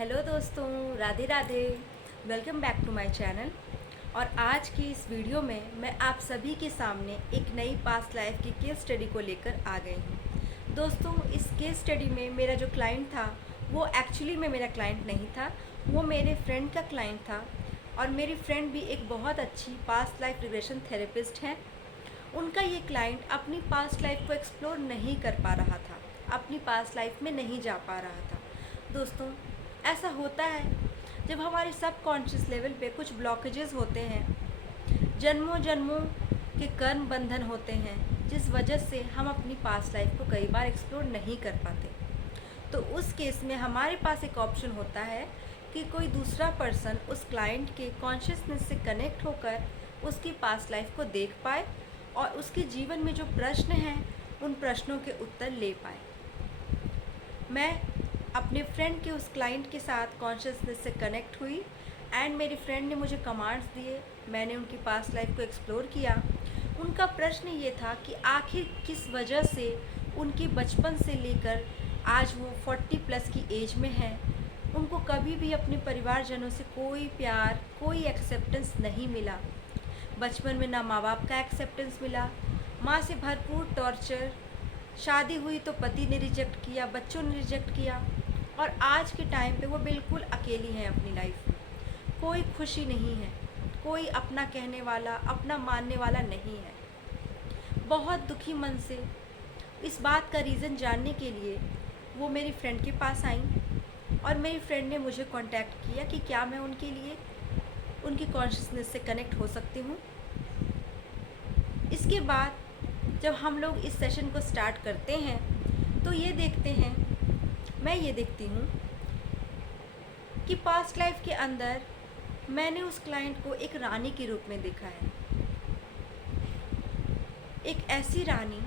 Hello दोस्तों, Radhe Radhe. Welcome back to my channel. और आज की इस वीडियो में मैं आप सभी के सामने एक नई पास्ट लाइफ की केस स्टडी को लेकर आ गई हूँ। दोस्तों, इस केस स्टडी में मेरा जो क्लाइंट था वो एक्चुअली में मेरा क्लाइंट नहीं था, वो मेरे फ्रेंड का क्लाइंट था। और मेरी फ्रेंड भी एक बहुत अच्छी पास्ट लाइफ रिग्रेशन थेरेपिस्ट हैं। उनका ये क्लाइंट अपनी पास्ट लाइफ को एक्सप्लोर नहीं कर पा रहा था, अपनी पास्ट लाइफ में नहीं जा पा रहा था। दोस्तों, ऐसा होता है जब हमारे सब कॉन्शियस लेवल पे कुछ ब्लॉकेजेस होते हैं, जन्मों जन्मों के कर्म बंधन होते हैं, जिस वजह से हम अपनी पास्ट लाइफ को कई बार एक्सप्लोर नहीं कर पाते। तो उस केस में हमारे पास एक ऑप्शन होता है कि कोई दूसरा पर्सन उस क्लाइंट के कॉन्शियसनेस से कनेक्ट होकर उसकी पास्ट लाइफ को देख पाए और उसके जीवन में जो प्रश्न हैं उन प्रश्नों के उत्तर ले पाए। मैं अपने फ्रेंड के उस क्लाइंट के साथ कॉन्शियसनेस से कनेक्ट हुई एंड मेरी फ्रेंड ने मुझे कमांड्स दिए। मैंने उनकी पास्ट लाइफ को एक्सप्लोर किया। उनका प्रश्न ये था कि आखिर किस वजह से उनके बचपन से लेकर आज वो 40 प्लस की एज में हैं, उनको कभी भी अपने परिवारजनों से कोई प्यार, कोई एक्सेप्टेंस नहीं मिला। बचपन में ना माँ बाप का एक्सेप्टेंस मिला, माँ से भरपूर टॉर्चर, शादी हुई तो पति ने रिजेक्ट किया, बच्चों ने रिजेक्ट किया, और आज के टाइम पे वो बिल्कुल अकेली हैं अपनी लाइफ में। कोई खुशी नहीं है, कोई अपना कहने वाला, अपना मानने वाला नहीं है। बहुत दुखी मन से इस बात का रीज़न जानने के लिए वो मेरी फ्रेंड के पास आई और मेरी फ्रेंड ने मुझे कांटेक्ट किया कि क्या मैं उनके लिए उनकी कॉन्शियसनेस से कनेक्ट हो सकती हूँ। इसके बाद जब हम लोग इस सेशन को स्टार्ट करते हैं तो मैं ये देखती हूँ कि पास्ट लाइफ के अंदर मैंने उस क्लाइंट को एक रानी के रूप में देखा है। एक ऐसी रानी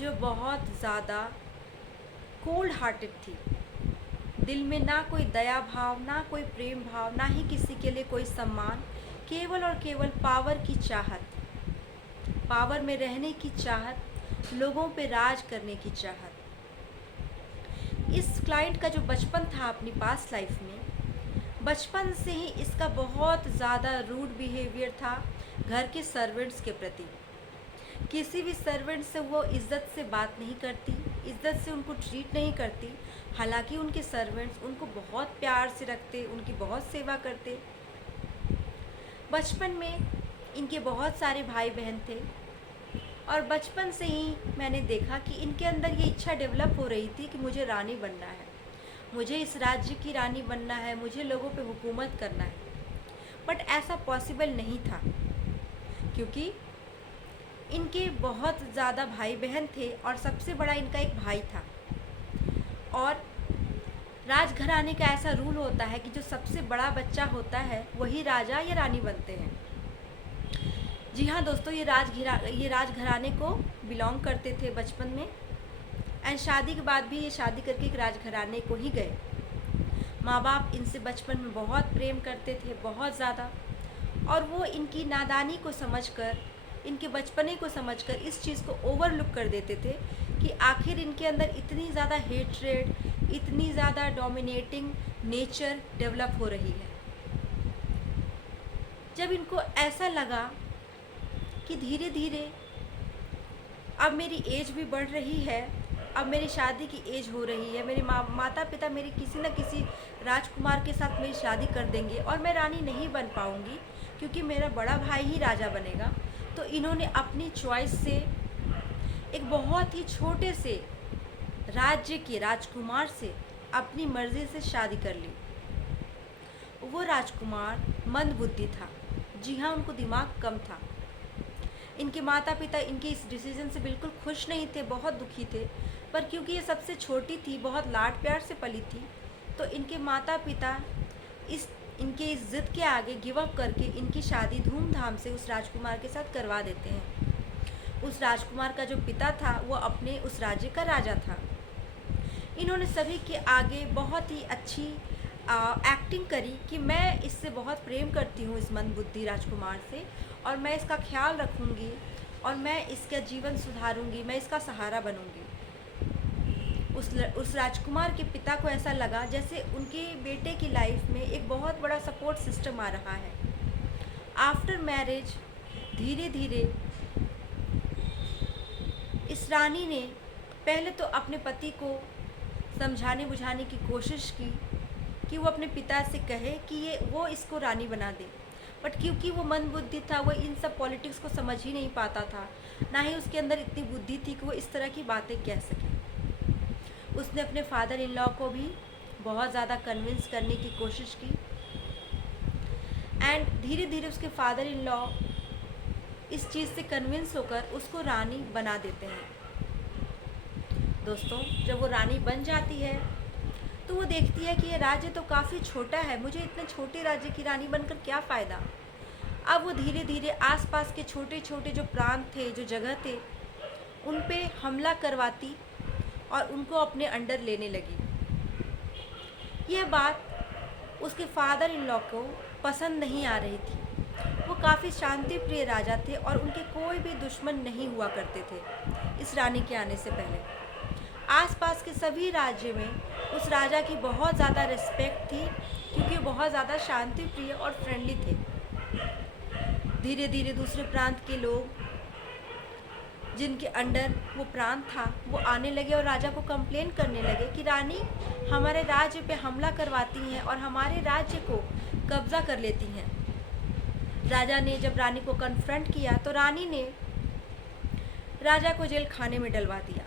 जो बहुत ज़्यादा कोल्ड हार्टेड थी। दिल में ना कोई दया भाव, ना कोई प्रेम भाव, ना ही किसी के लिए कोई सम्मान, केवल और केवल पावर की चाहत, पावर में रहने की चाहत, लोगों पे राज करने की चाहत। इस क्लाइंट का जो बचपन था अपनी पास्ट लाइफ में, बचपन से ही इसका बहुत ज़्यादा रूड बिहेवियर था घर के सर्वेंट्स के प्रति। किसी भी सर्वेंट से वो इज़्ज़त से बात नहीं करती, इज़्ज़त से उनको ट्रीट नहीं करती। हालांकि उनके सर्वेंट्स उनको बहुत प्यार से रखते, उनकी बहुत सेवा करते। बचपन में इनके बहुत सारे भाई बहन थे और बचपन से ही मैंने देखा कि इनके अंदर ये इच्छा डेवलप हो रही थी कि मुझे रानी बनना है, मुझे इस राज्य की रानी बनना है, मुझे लोगों पे हुकूमत करना है। बट ऐसा पॉसिबल नहीं था क्योंकि इनके बहुत ज़्यादा भाई बहन थे और सबसे बड़ा इनका एक भाई था। और राजघराने का ऐसा रूल होता है कि जो सबसे बड़ा बच्चा होता है वही राजा या रानी बनते हैं। जी हाँ दोस्तों, ये राजघराने को बिलोंग करते थे बचपन में एंड शादी के बाद भी ये शादी करके एक राजघराने को ही गए। माँ बाप इनसे बचपन में बहुत प्रेम करते थे, बहुत ज़्यादा। और वो इनकी नादानी को समझकर, इनके बचपने को समझकर इस चीज़ को ओवरलुक कर देते थे कि आखिर इनके अंदर इतनी ज़्यादा हेट्रेड, इतनी ज़्यादा डोमिनेटिंग नेचर डेवलप हो रही है। जब इनको ऐसा लगा कि धीरे धीरे अब मेरी एज भी बढ़ रही है, अब मेरी शादी की एज हो रही है, मेरे माता पिता मेरे किसी न किसी राजकुमार के साथ मेरी शादी कर देंगे और मैं रानी नहीं बन पाऊँगी क्योंकि मेरा बड़ा भाई ही राजा बनेगा। तो इन्होंने अपनी चॉइस से एक बहुत ही छोटे से राज्य के राजकुमार से अपनी मर्ज़ी से शादी कर ली। वो राजकुमार मंदबुद्धि था। जी हाँ, उनको दिमाग कम था। इनके माता पिता इनके इस डिसीजन से बिल्कुल खुश नहीं थे, बहुत दुखी थे। पर क्योंकि ये सबसे छोटी थी, बहुत लाड प्यार से पली थी, तो इनके माता पिता इनके इस ज़िद के आगे गिव अप करके इनकी शादी धूमधाम से उस राजकुमार के साथ करवा देते हैं। उस राजकुमार का जो पिता था वो अपने उस राज्य का राजा था। इन्होंने सभी के आगे बहुत ही अच्छी एक्टिंग करी कि मैं इससे बहुत प्रेम करती हूँ, इस मंदबुद्धि राजकुमार से, और मैं इसका ख्याल रखूँगी और मैं इसका जीवन सुधारूँगी, मैं इसका सहारा बनूँगी। उस राजकुमार के पिता को ऐसा लगा जैसे उनके बेटे की लाइफ में एक बहुत बड़ा सपोर्ट सिस्टम आ रहा है। आफ्टर मैरिज धीरे धीरे इस रानी ने पहले तो अपने पति को समझाने बुझाने की कोशिश की कि वो अपने पिता से कहे कि वो इसको रानी बना दे, बट क्योंकि वो मंदबुद्धि था, वो इन सब पॉलिटिक्स को समझ ही नहीं पाता था, ना ही उसके अंदर इतनी बुद्धि थी कि वो इस तरह की बातें कह सके। उसने अपने फादर इन लॉ को भी बहुत ज़्यादा कन्विंस करने की कोशिश की एंड धीरे धीरे उसके फादर इन लॉ इस चीज़ से कन्विंस होकर उसको रानी बना देते हैं। दोस्तों, जब वो रानी बन जाती है तो वो देखती है कि ये राज्य तो काफ़ी छोटा है, मुझे इतने छोटे राज्य की रानी बनकर क्या फ़ायदा। अब वो धीरे धीरे आसपास के छोटे छोटे जो प्रांत थे, जो जगह थे, उन पे हमला करवाती और उनको अपने अंडर लेने लगी। यह बात उसके फादर इन लॉ को पसंद नहीं आ रही थी। वो काफ़ी शांति प्रिय राजा थे और उनके कोई भी दुश्मन नहीं हुआ करते थे इस रानी के आने से पहले। आसपास के सभी राज्य में उस राजा की बहुत ज़्यादा रिस्पेक्ट थी क्योंकि बहुत ज़्यादा शांति प्रिय और फ्रेंडली थे। धीरे धीरे दूसरे प्रांत के लोग जिनके अंडर वो प्रांत था वो आने लगे और राजा को कंप्लेन करने लगे कि रानी हमारे राज्य पे हमला करवाती हैं और हमारे राज्य को कब्जा कर लेती हैं। राजा ने जब रानी को कन्फ्रंट किया तो रानी ने राजा को जेल खाने में डलवा दिया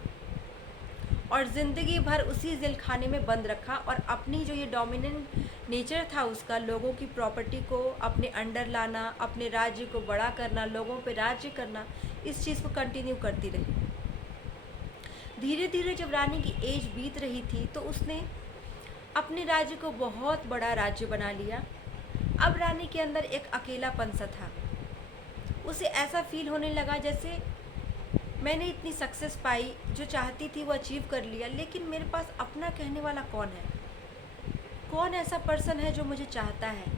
और ज़िंदगी भर उसी जेल खाने में बंद रखा और अपनी जो ये डोमिनेंट नेचर था उसका, लोगों की प्रॉपर्टी को अपने अंडर लाना, अपने राज्य को बड़ा करना, लोगों पे राज्य करना, इस चीज़ को कंटिन्यू करती रही। धीरे धीरे जब रानी की एज बीत रही थी तो उसने अपने राज्य को बहुत बड़ा राज्य बना लिया। अब रानी के अंदर एक अकेलापन सा था। उसे ऐसा फील होने लगा जैसे मैंने इतनी सक्सेस पाई, जो चाहती थी वो अचीव कर लिया, लेकिन मेरे पास अपना कहने वाला कौन है? कौन ऐसा पर्सन है जो मुझे चाहता है?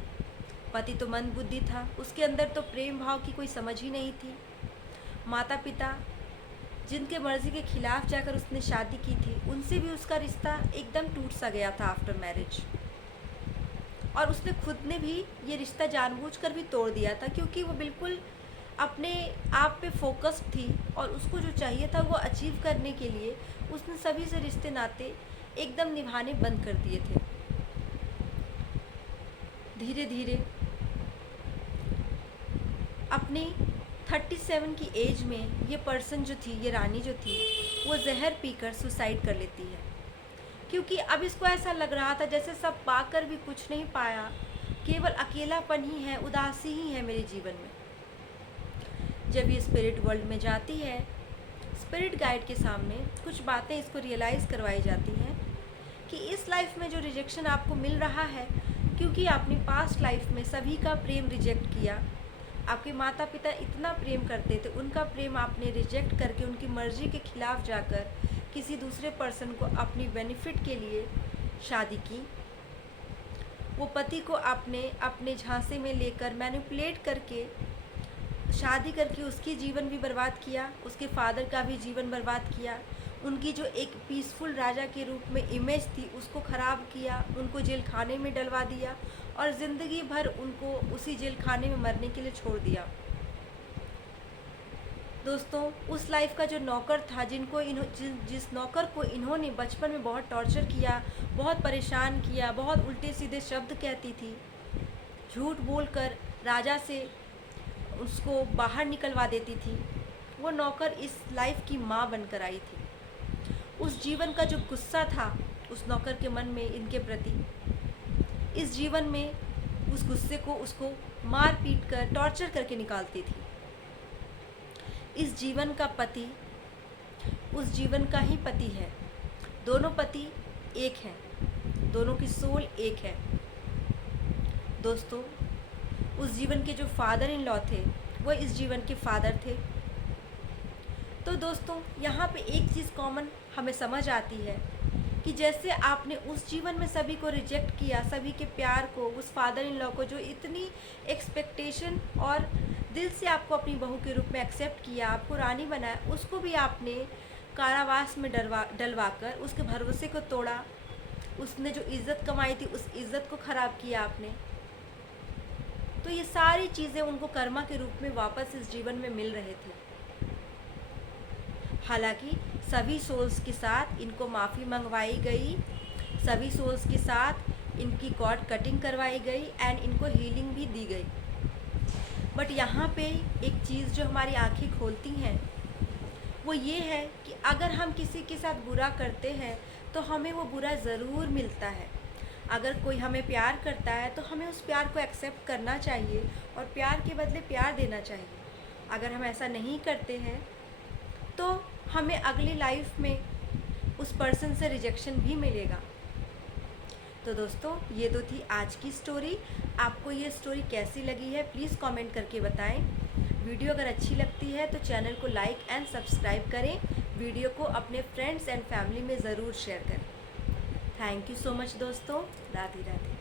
पति तो मंदबुद्धि था, उसके अंदर तो प्रेम भाव की कोई समझ ही नहीं थी। माता पिता जिनके मर्ज़ी के खिलाफ जाकर उसने शादी की थी, उनसे भी उसका रिश्ता एकदम टूट सा गया था आफ्टर मैरिज। और उसने खुद ने भी ये रिश्ता जानबूझकर भी तोड़ दिया था क्योंकि वो बिल्कुल अपने आप पे फोकस्ड थी और उसको जो चाहिए था वो अचीव करने के लिए उसने सभी से रिश्ते नाते एकदम निभाने बंद कर दिए थे। धीरे धीरे अपनी 37 की एज में ये पर्सन जो थी, ये रानी जो थी, वो जहर पीकर सुसाइड कर लेती है क्योंकि अब इसको ऐसा लग रहा था जैसे सब पाकर भी कुछ नहीं पाया, केवल अकेलापन ही है, उदासी ही है मेरे जीवन में। जब ये स्पिरिट वर्ल्ड में जाती है, स्पिरिट गाइड के सामने कुछ बातें इसको रियलाइज़ करवाई जाती हैं कि इस लाइफ में जो रिजेक्शन आपको मिल रहा है क्योंकि आपने पास्ट लाइफ में सभी का प्रेम रिजेक्ट किया। आपके माता पिता इतना प्रेम करते थे, उनका प्रेम आपने रिजेक्ट करके उनकी मर्ज़ी के खिलाफ जाकर किसी दूसरे पर्सन को अपनी बेनिफिट के लिए शादी की। वो पति को आपने अपने झांसे में लेकर मैनिपुलेट करके शादी करके उसकी जीवन भी बर्बाद किया, उसके फादर का भी जीवन बर्बाद किया, उनकी जो एक पीसफुल राजा के रूप में इमेज थी उसको ख़राब किया, उनको जेल खाने में डलवा दिया और ज़िंदगी भर उनको उसी जेल खाने में मरने के लिए छोड़ दिया। दोस्तों, उस लाइफ का जो नौकर था, जिस नौकर को इन्होंने बचपन में बहुत टॉर्चर किया, बहुत परेशान किया, बहुत उल्टे सीधे शब्द कहती थी, झूठ बोलकर राजा से उसको बाहर निकलवा देती थी, वो नौकर इस लाइफ की माँ बनकर आई थी। उस जीवन का जो गुस्सा था उस नौकर के मन में इनके प्रति, इस जीवन में उस गुस्से को उसको मार पीट कर टॉर्चर करके निकालती थी। इस जीवन का पति उस जीवन का ही पति है, दोनों पति एक हैं, दोनों की सोल एक है। दोस्तों, उस जीवन के जो फादर इन लॉ थे वो इस जीवन के फादर थे। तो दोस्तों, यहाँ पे एक चीज़ कॉमन हमें समझ आती है कि जैसे आपने उस जीवन में सभी को रिजेक्ट किया, सभी के प्यार को, उस फादर इन लॉ को जो इतनी एक्सपेक्टेशन और दिल से आपको अपनी बहू के रूप में एक्सेप्ट किया, आपको रानी बनाया, उसको भी आपने कारावास में डलवाकर उसके भरोसे को तोड़ा। उसने जो इज़्ज़त कमाई थी उस इज़्ज़त को ख़राब किया आपने। तो ये सारी चीज़ें उनको कर्मा के रूप में वापस इस जीवन में मिल रहे थे। हालांकि सभी सोल्स के साथ इनको माफ़ी मंगवाई गई, सभी सोल्स के साथ इनकी कॉर्ड कटिंग करवाई गई एंड इनको हीलिंग भी दी गई। बट यहाँ पे एक चीज़ जो हमारी आंखें खोलती हैं वो ये है कि अगर हम किसी के साथ बुरा करते हैं तो हमें वो बुरा ज़रूर मिलता है। अगर कोई हमें प्यार करता है तो हमें उस प्यार को एक्सेप्ट करना चाहिए और प्यार के बदले प्यार देना चाहिए। अगर हम ऐसा नहीं करते हैं तो हमें अगली लाइफ में उस पर्सन से रिजेक्शन भी मिलेगा। तो दोस्तों, ये तो थी आज की स्टोरी। आपको ये स्टोरी कैसी लगी है प्लीज़ कमेंट करके बताएं। वीडियो अगर अच्छी लगती है तो चैनल को लाइक एंड सब्सक्राइब करें। वीडियो को अपने फ्रेंड्स एंड फैमिली में ज़रूर शेयर करें। थैंक यू सो मच दोस्तों। राधे राधे।